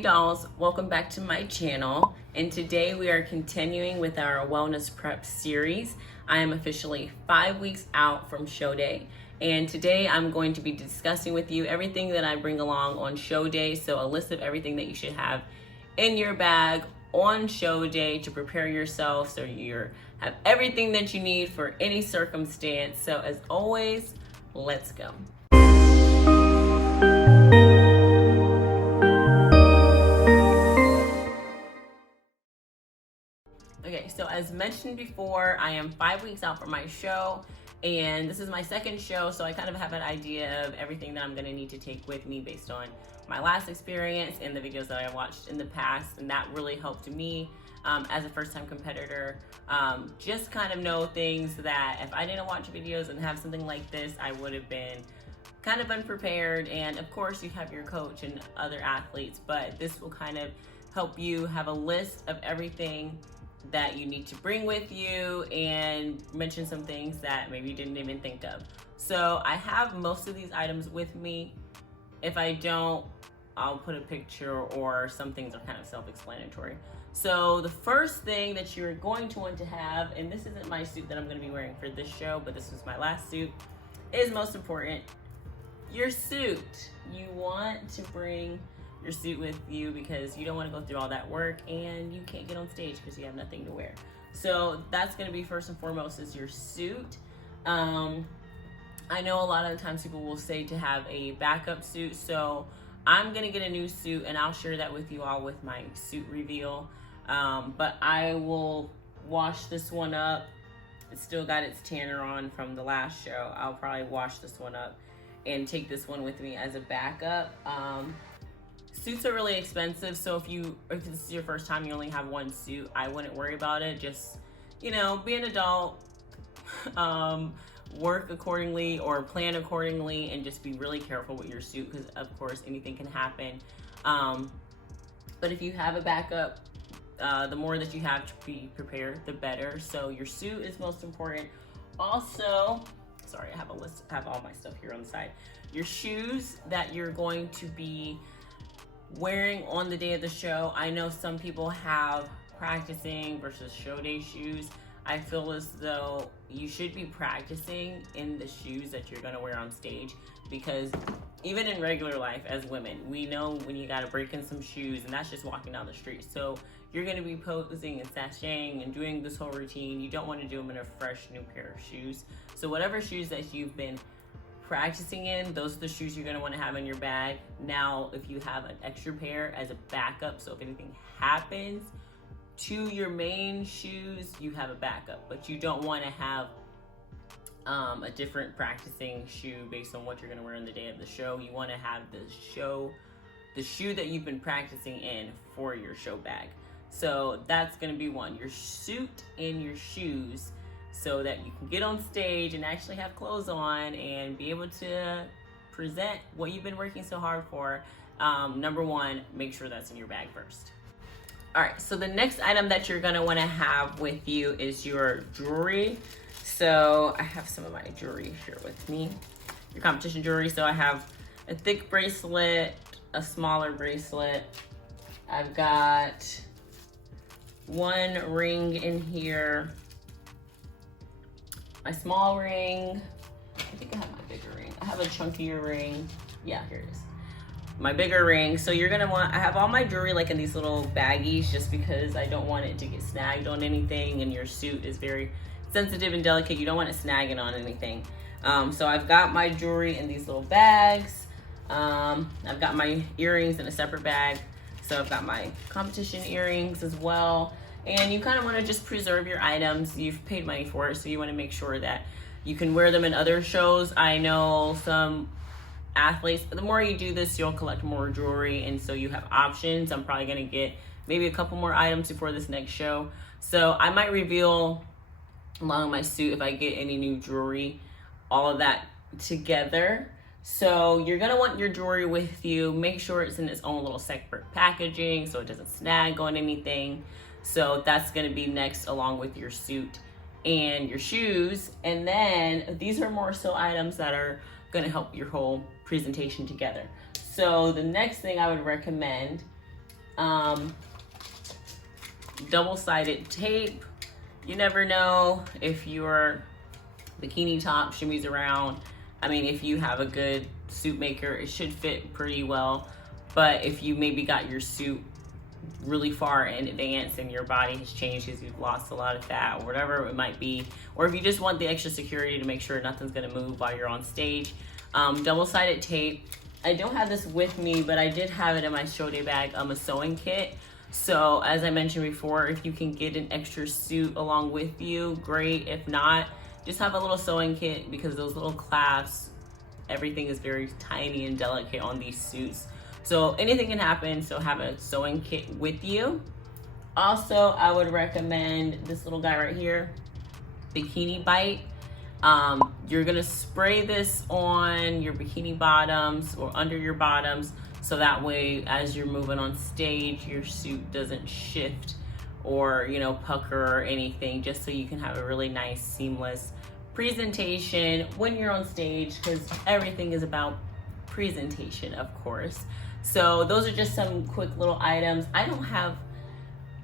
Dolls, welcome back to my channel, and today we are continuing with our wellness prep series. I am officially 5 weeks out from show day, and today I'm going to be discussing with you everything that I bring along on show day. So a list of everything that you should have in your bag on show day to prepare yourself so you have everything that you need for any circumstance. So as always, let's go. Okay, so as mentioned before, I am 5 weeks out from my show, and this is my second show, so I kind of have an idea of everything that I'm gonna need to take with me based on my last experience and the videos that I watched in the past, and that really helped me as a first-time competitor, just kind of know things that if I didn't watch videos and have something like this, I would have been kind of unprepared. And of course, you have your coach and other athletes, but this will kind of help you have a list of everything that you need to bring with you and mention some things that maybe you didn't even think of. So I have most of these items with me. If I don't, I'll put a picture, or some things are kind of self-explanatory. So the first thing that you're going to want to have, and this isn't my suit that I'm going to be wearing for this show, but this was my last suit, is most important, your suit. You want to bring your suit with you because you don't want to go through all that work and you can't get on stage because you have nothing to wear. So that's going to be first and foremost, is your suit. I know a lot of times people will say to have a backup suit, so I'm going to get a new suit and I'll share that with you all with my suit reveal. But I will wash this one up. It's still got its tanner on from the last show. I'll probably wash this one up and take this one with me as a backup. Suits are really expensive, so if this is your first time, you only have one suit, I wouldn't worry about it. Just, be an adult, work accordingly or plan accordingly, and just be really careful with your suit because, of course, anything can happen. But if you have a backup, the more that you have to be prepared, the better. So your suit is most important. Also, sorry, I have a list. I have all my stuff here on the side. Your shoes that you're going to be wearing on the day of the show. I know some people have practicing versus show day shoes. I feel as though you should be practicing in the shoes that you're gonna wear on stage, because even in regular life as women, we know when you gotta break in some shoes, and that's just walking down the street. So you're gonna be posing and sashaying and doing this whole routine. You don't wanna do them in a fresh new pair of shoes. So whatever shoes that you've been practicing in, those are the shoes you're going to want to have in your bag. Now, if you have an extra pair as a backup, so if anything happens to your main shoes, you have a backup, but you don't want to have a different practicing shoe based on what you're going to wear on the day of the show. You want to have the shoe that you've been practicing in for your show bag. So that's going to be one, your suit and your shoes, so that you can get on stage and actually have clothes on and be able to present what you've been working so hard for. Number one, make sure that's in your bag first. All right, so the next item that you're gonna wanna have with you is your jewelry. So I have some of my jewelry here with me, your competition jewelry. So I have a thick bracelet, a smaller bracelet. I've got one ring in here, my small ring. I think I have my bigger ring. I have a chunkier ring. Yeah, here it is. My bigger ring. So you're gonna want, I have all my jewelry like in these little baggies just because I don't want it to get snagged on anything, and your suit is very sensitive and delicate. You don't want it snagging on anything. So I've got my jewelry in these little bags. I've got my earrings in a separate bag. So I've got my competition earrings as well. And you kind of want to just preserve your items. You've paid money for it, so you want to make sure that you can wear them in other shows. I know some athletes, the more you do this, you'll collect more jewelry, and so you have options. I'm probably going to get maybe a couple more items before this next show. So I might reveal along with my suit if I get any new jewelry, all of that together. So you're gonna want your jewelry with you. Make sure it's in its own little separate packaging so it doesn't snag on anything. So that's gonna be next, along with your suit and your shoes. And then these are more so items that are gonna help your whole presentation together. So the next thing I would recommend Double-sided tape. You never know if your bikini top shimmies around. I mean, if you have a good suit maker, it should fit pretty well. But if you maybe got your suit really far in advance and your body has changed because you've lost a lot of fat or whatever it might be, or if you just want the extra security to make sure nothing's gonna move while you're on stage, double-sided tape. I don't have this with me, but I did have it in my show day bag, a sewing kit. So as I mentioned before, if you can get an extra suit along with you, great. If not, just have a little sewing kit, because those little clasps, everything is very tiny and delicate on these suits. So anything can happen, so have a sewing kit with you. Also, I would recommend this little guy right here, Bikini Bite. You're gonna spray this on your bikini bottoms or under your bottoms, so that way as you're moving on stage, your suit doesn't shift or, you know, pucker or anything, just so you can have a really nice seamless presentation when you're on stage, because everything is about presentation, of course. So those are just some quick little items. I don't have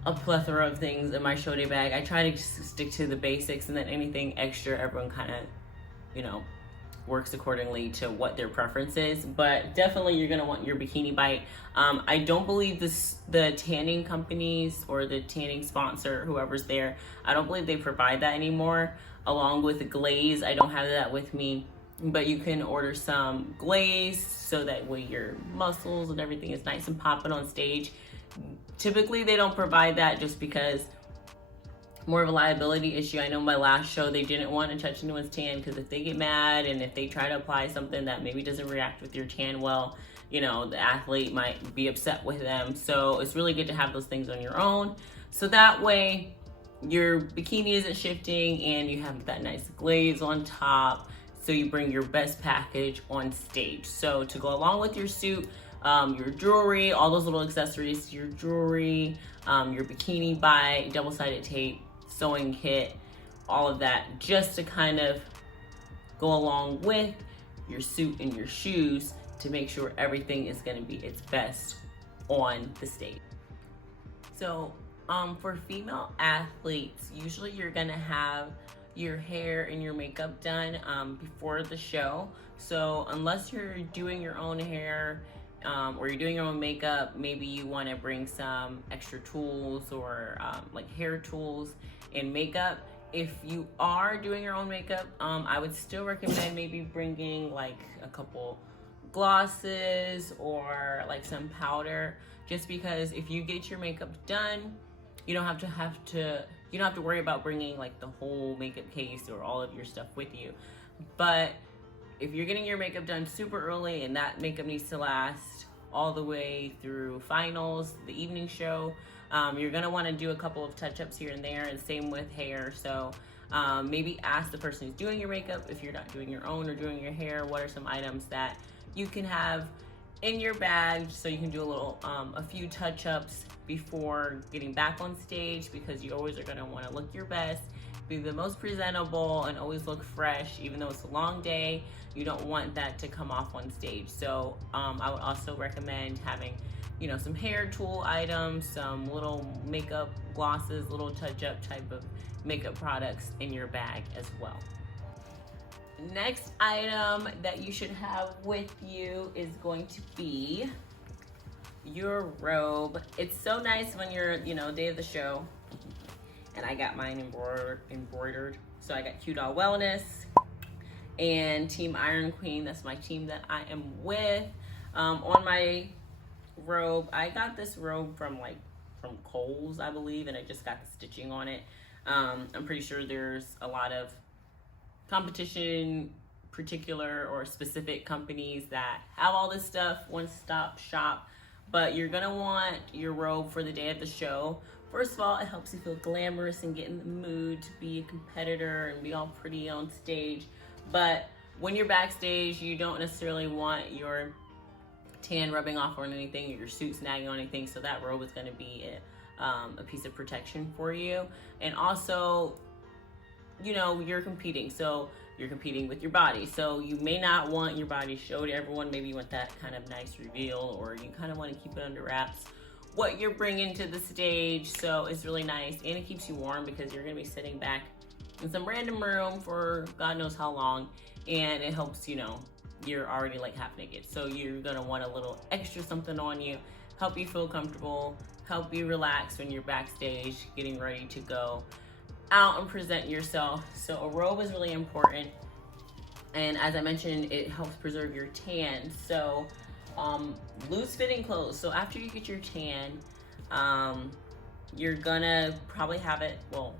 a plethora of things in my show day bag. I try to stick to the basics, and then anything extra, everyone kind of, you know, works accordingly to what their preference is. But definitely you're gonna want your Bikini Bite. I don't believe the tanning companies or the tanning sponsor, whoever's there, I don't believe they provide that anymore, along with the glaze. I don't have that with me, but you can order some glaze so that way your muscles and everything is nice and popping on stage. Typically they don't provide that just because more of a liability issue. I know my last show, they didn't want to touch anyone's tan, because if they get mad and if they try to apply something that maybe doesn't react with your tan well, you know, the athlete might be upset with them. So it's really good to have those things on your own, so that way your bikini isn't shifting and you have that nice glaze on top, so you bring your best package on stage. So to go along with your suit, your jewelry, all those little accessories to your jewelry, your Bikini Bite, double-sided tape, sewing kit, all of that, just to kind of go along with your suit and your shoes to make sure everything is going to be its best on the stage. So for female athletes, usually you're going to have your hair and your makeup done before the show. So unless you're doing your own hair or you're doing your own makeup, maybe you want to bring some extra tools or like hair tools and makeup. If you are doing your own makeup, I would still recommend maybe bringing like a couple glosses or like some powder, just because if you get your makeup done, you don't have to worry about bringing like the whole makeup case or all of your stuff with you. But if you're getting your makeup done super early and that makeup needs to last all the way through finals, the evening show, you're gonna wanna do a couple of touch-ups here and there, and same with hair. So maybe ask the person who's doing your makeup, if you're not doing your own or doing your hair, what are some items that you can have in your bag so you can do a few touch-ups before getting back on stage, because you always are gonna wanna look your best, be the most presentable, and always look fresh. Even though it's a long day, you don't want that to come off on stage. So I would also recommend having, you know, some hair tool items, some little makeup glosses, little touch-up type of makeup products in your bag as well. Next item that you should have with you is going to be your robe. It's so nice when you're, you know, day of the show, and I got mine embroidered. So I got Q Doll Wellness and Team Iron Queen. That's my team that I am with. On my robe, I got this robe from Kohl's, I believe, and I just got the stitching on it. I'm pretty sure there's a lot of competition, particular or specific companies that have all this stuff, one-stop shop. But you're gonna want your robe for the day of the show. First of all, it helps you feel glamorous and get in the mood to be a competitor and be all pretty on stage. But when you're backstage, you don't necessarily want your tan rubbing off on anything, or your suit snagging on anything, so that robe is gonna be a piece of protection for you. And also, you know, you're competing, so you're competing with your body, so you may not want your body show to everyone. Maybe you want that kind of nice reveal, or you kind of want to keep it under wraps. what you're bringing to the stage. So it's really nice, and it keeps you warm because you're gonna be sitting back in some random room for God knows how long, and it helps, you know, you're already like half naked, so you're gonna want a little extra something on you, help you feel comfortable, help you relax when you're backstage getting ready to go out and present yourself. So a robe is really important, and as I mentioned, it helps preserve your tan. So loose fitting clothes, so after you get your tan, you're gonna probably have it, well,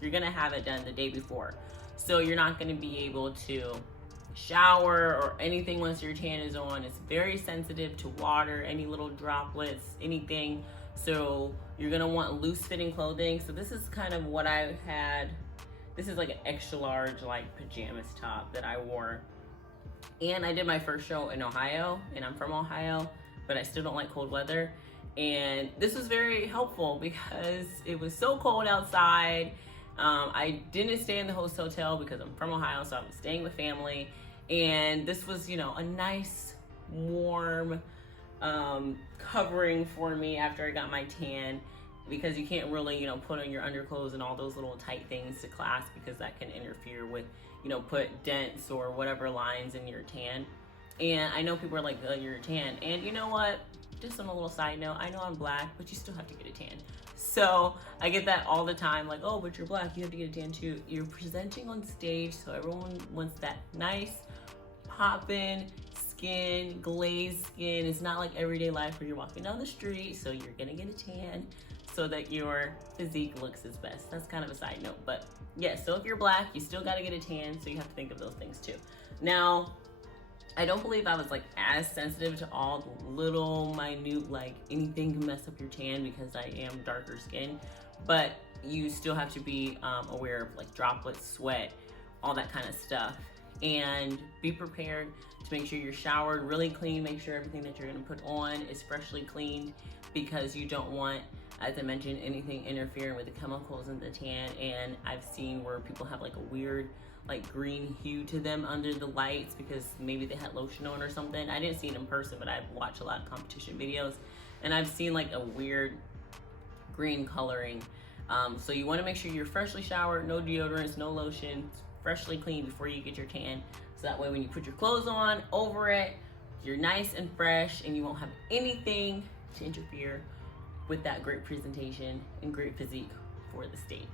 you're gonna have it done the day before, so you're not gonna be able to shower or anything once your tan is on. It's very sensitive to water, any little droplets, anything. So you're gonna want loose fitting clothing. So this is kind of what I had. This is like an extra large like pajamas top that I wore. And I did my first show in Ohio, and I'm from Ohio, but I still don't like cold weather. And this was very helpful because it was so cold outside. I didn't stay in the host hotel because I'm from Ohio, so I was staying with family. And this was, you know, a nice, warm covering for me after I got my tan, because you can't really, you know, put on your underclothes and all those little tight things to class, because that can interfere with, you know, put dents or whatever lines in your tan. And I know people are like, oh, you're tan. And you know what? Just on a little side note, I know I'm black, but you still have to get a tan. So I get that all the time, like, oh, but you're black, you have to get a tan too. You're presenting on stage, so everyone wants that nice, poppin' skin, glazed skin. It's not like everyday life where you're walking down the street, so you're gonna get a tan so that your physique looks its best. That's kind of a side note, but yeah, so if you're black, you still gotta get a tan, so you have to think of those things too. Now, I don't believe I was like as sensitive to all the little minute, like anything can mess up your tan, because I am darker skin, but you still have to be aware of like droplets, sweat, all that kind of stuff. And be prepared to make sure you're showered, really clean, make sure everything that you're gonna put on is freshly cleaned, because you don't want, as I mentioned, anything interfering with the chemicals in the tan. And I've seen where people have like a weird like green hue to them under the lights because maybe they had lotion on or something. I didn't see it in person, but I've watched a lot of competition videos, and I've seen like a weird green coloring. So you wanna make sure you're freshly showered, no deodorants, no lotion, freshly clean before you get your tan. So that way when you put your clothes on over it, you're nice and fresh, and you won't have anything to interfere with that great presentation and great physique for the stage.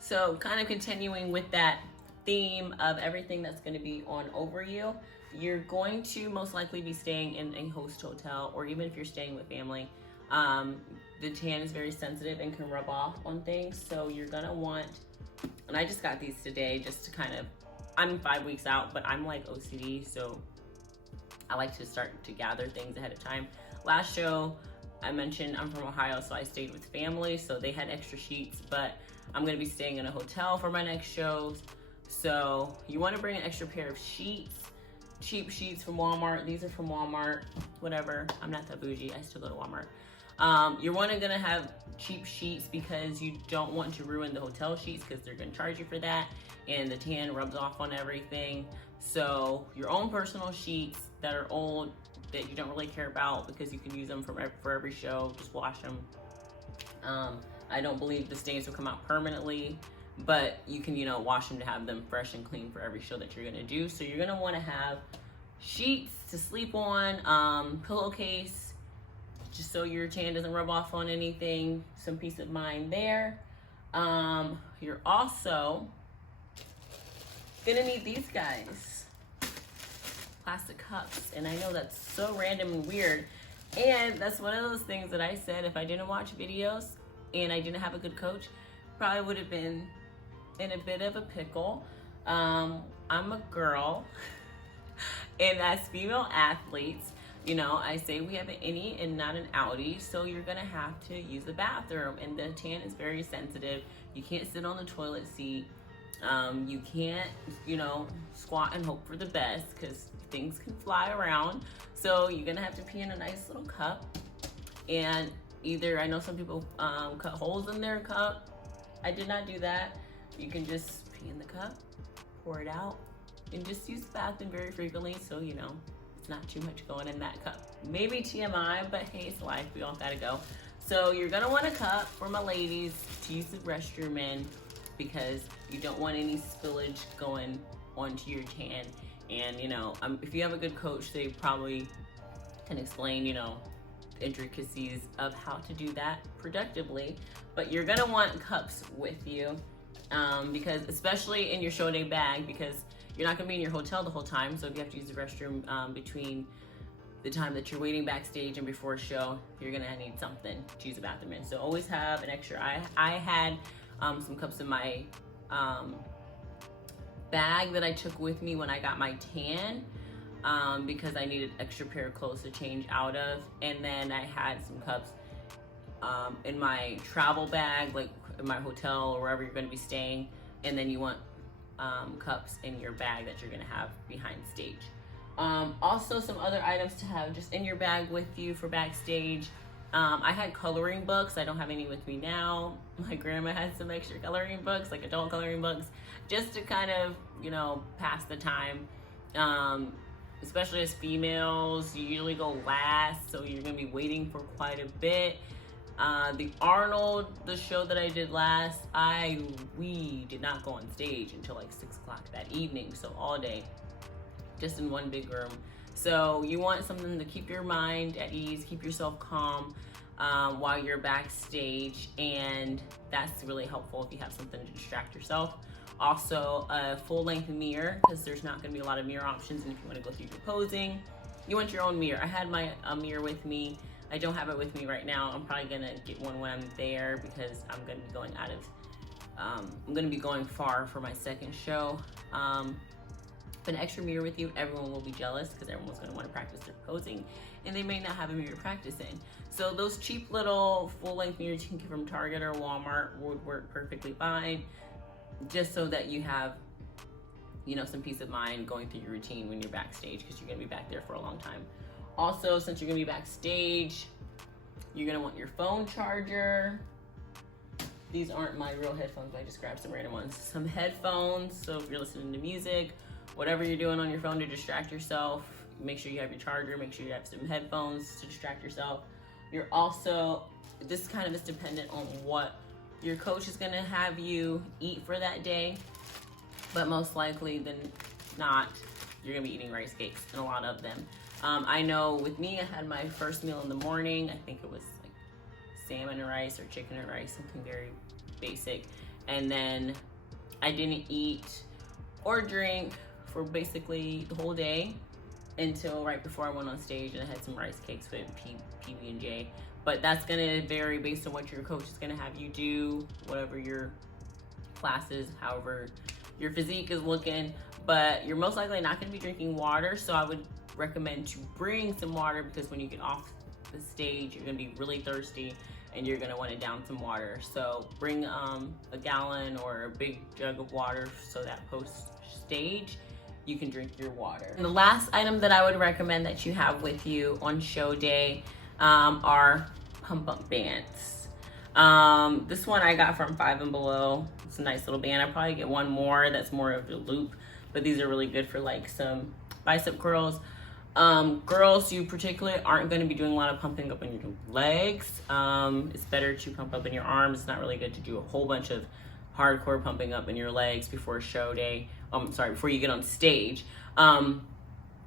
So kind of continuing with that theme of everything that's going to be on over you, you're going to most likely be staying in a host hotel, or even if you're staying with family, the tan is very sensitive and can rub off on things. So you're gonna want, and I just got these today just to kind of, I'm 5 weeks out, but I'm like OCD, so I like to start to gather things ahead of time. Last show, I mentioned I'm from Ohio, so I stayed with family, so they had extra sheets, but I'm gonna be staying in a hotel for my next shows. So you wanna bring an extra pair of sheets, cheap sheets from Walmart. These are from Walmart, whatever. I'm not that bougie, I still go to Walmart. You're gonna have cheap sheets because you don't want to ruin the hotel sheets, because they're gonna charge you for that, and the tan rubs off on everything. So your own personal sheets that are old, that you don't really care about because you can use them for every show, just wash them. I don't believe the stains will come out permanently, but you can, wash them to have them fresh and clean for every show that you're gonna do. So you're gonna wanna have sheets to sleep on, pillowcase, just so your tan doesn't rub off on anything, some peace of mind there. You're also gonna need these guys, plastic cups. And I know that's so random and weird, and that's one of those things that I said, if I didn't watch videos and I didn't have a good coach, probably would have been in a bit of a pickle. I'm a girl, and as female athletes, I say we have an innie and not an outie, so you're gonna have to use the bathroom, and the tan is very sensitive. You can't sit on the toilet seat. You can't, squat and hope for the best, because things can fly around. So you're gonna have to pee in a nice little cup, and I know some people cut holes in their cup. I did not do that. You can just pee in the cup, pour it out, and just use the bathroom very frequently, so it's not too much going in that cup. Maybe TMI, but hey, it's life, we all gotta go. So you're gonna want a cup for my ladies to use the restroom in, because you don't want any spillage going onto your tan. And you know, if you have a good coach, they probably can explain, you know, the intricacies of how to do that productively. But you're gonna want cups with you, because especially in your show day bag, because you're not gonna be in your hotel the whole time. So if you have to use the restroom between the time that you're waiting backstage and before a show, you're gonna need something to use the bathroom in. So always have an extra. I had some cups in my bag that I took with me when I got my tan, because I needed extra pair of clothes to change out of. And then I had some cups in my travel bag, like in my hotel or wherever you're gonna be staying. And then you want cups in your bag that you're gonna have behind stage. Also some other items to have just in your bag with you for backstage. I had coloring books. I don't have any with me now. My grandma had some extra coloring books, like adult coloring books, just to kind of, you know, pass the time. Especially as females, you usually go last, so you're gonna be waiting for quite a bit. The Arnold, the show that I did last, we did not go on stage until like 6 o'clock that evening, so all day, just in one big room. So you want something to keep your mind at ease, keep yourself calm while you're backstage, and that's really helpful if you have something to distract yourself. Also, a full-length mirror, because there's not going to be a lot of mirror options, and if you want to go through your posing, you want your own mirror. I had a mirror with me. I don't have it with me right now. I'm probably going to get one when I'm there, because I'm going to be going I'm going to be going far for my second show. An extra mirror with you, everyone will be jealous, because everyone's going to want to practice their posing, and they may not have a mirror to practice in. So those cheap little full-length mirrors you can get from Target or Walmart would work perfectly fine, just so that you have, you know, some peace of mind going through your routine when you're backstage, because you're going to be back there for a long time. Also, since you're going to be backstage, you're going to want your phone charger. These aren't my real headphones, I just grabbed some random ones. Some headphones, so if you're listening to music, whatever you're doing on your phone to distract yourself, make sure you have your charger, make sure you have some headphones to distract yourself. You're also, this kind of is dependent on what your coach is gonna have you eat for that day, but most likely than not, you're gonna be eating rice cakes, and a lot of them. I know with me, I had my first meal in the morning. I think it was like salmon and rice or chicken and rice, something very basic. And then I didn't eat or drink for basically the whole day until right before I went on stage, and I had some rice cakes with PB&J. But that's gonna vary based on what your coach is gonna have you do, whatever your class is, however your physique is looking. But you're most likely not gonna be drinking water, so I would recommend to bring some water, because when you get off the stage, you're gonna be really thirsty and you're gonna wanna down some water. So bring a gallon or a big jug of water, so that post-stage, you can drink your water. And the last item that I would recommend that you have with you on show day are pump-up bands. This one I got from Five and Below. It's a nice little band. I'll probably get one more that's more of a loop, but these are really good for like some bicep curls. Girls, you particularly aren't going to be doing a lot of pumping up in your legs. It's better to pump up in your arms. It's not really good to do a whole bunch of hardcore pumping up in your legs before a show day. Before you get on stage.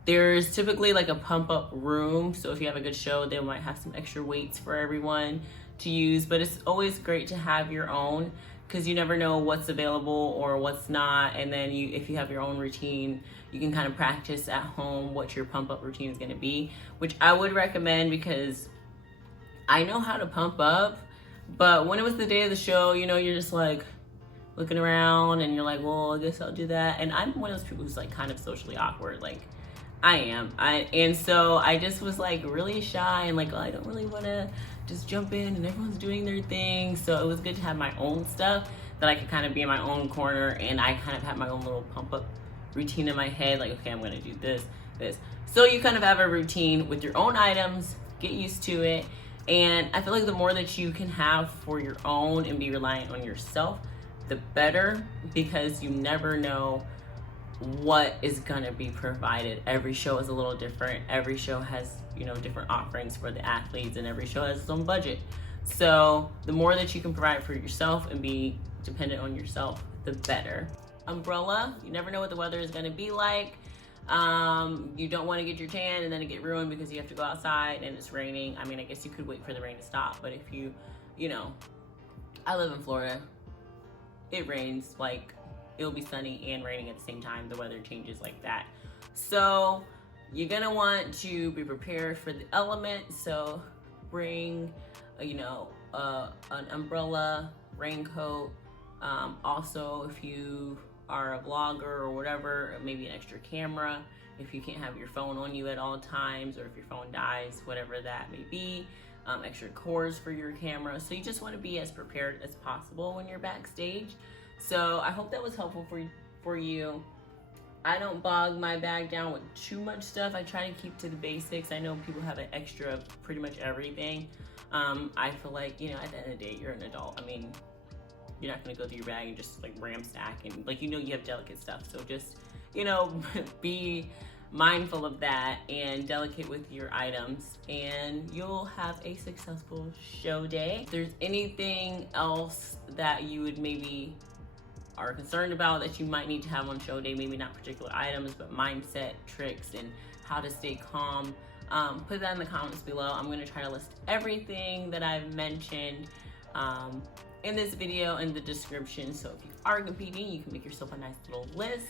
There's typically like a pump up room, so if you have a good show, they might have some extra weights for everyone to use, but it's always great to have your own, because you never know what's available or what's not. And then if you have your own routine, you can kind of practice at home what your pump up routine is going to be, which I would recommend, because I know how to pump up, but when it was the day of the show, you know, you're just like looking around and you're like, well, I guess I'll do that. And I'm one of those people who's like kind of socially awkward, like I am. And so I just was like really shy and like, oh, I don't really want to just jump in and everyone's doing their thing. So it was good to have my own stuff that I could kind of be in my own corner, and I kind of have my own little pump up routine in my head, like, okay, I'm going to do this. So you kind of have a routine with your own items, get used to it. And I feel like the more that you can have for your own and be reliant on yourself, the better, because you never know what is gonna be provided. Every show is a little different. Every show has, you know, different offerings for the athletes, and every show has its own budget. So the more that you can provide for yourself and be dependent on yourself, the better. Umbrella, you never know what the weather is gonna be like. You don't want to get your tan and then it get ruined because you have to go outside and it's raining. I mean, I guess you could wait for the rain to stop, but if you know, I live in Florida, it rains, like it'll be sunny and raining at the same time. The weather changes like that. So you're gonna want to be prepared for the elements. So bring, you know, an umbrella, raincoat. Also, if you are a vlogger or whatever, maybe an extra camera if you can't have your phone on you at all times, or if your phone dies, whatever that may be. Extra cords for your camera. So you just want to be as prepared as possible when you're backstage. So I hope that was helpful for you. I don't bog my bag down with too much stuff. I try to keep to the basics. I know people have an extra of pretty much everything. I feel like, you know, at the end of the day, you're an adult. I mean, you're not gonna go through your bag and just like ram stack, and like, you know, you have delicate stuff. So just, you know, be mindful of that and delicate with your items, and you'll have a successful show day. If there's anything else that you would maybe are concerned about that you might need to have on show day, maybe not particular items, but mindset, tricks, and how to stay calm, put that in the comments below. I'm gonna try to list everything that I've mentioned in this video in the description. So if you are competing, you can make yourself a nice little list.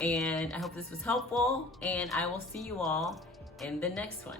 And I hope this was helpful, and I will see you all in the next one.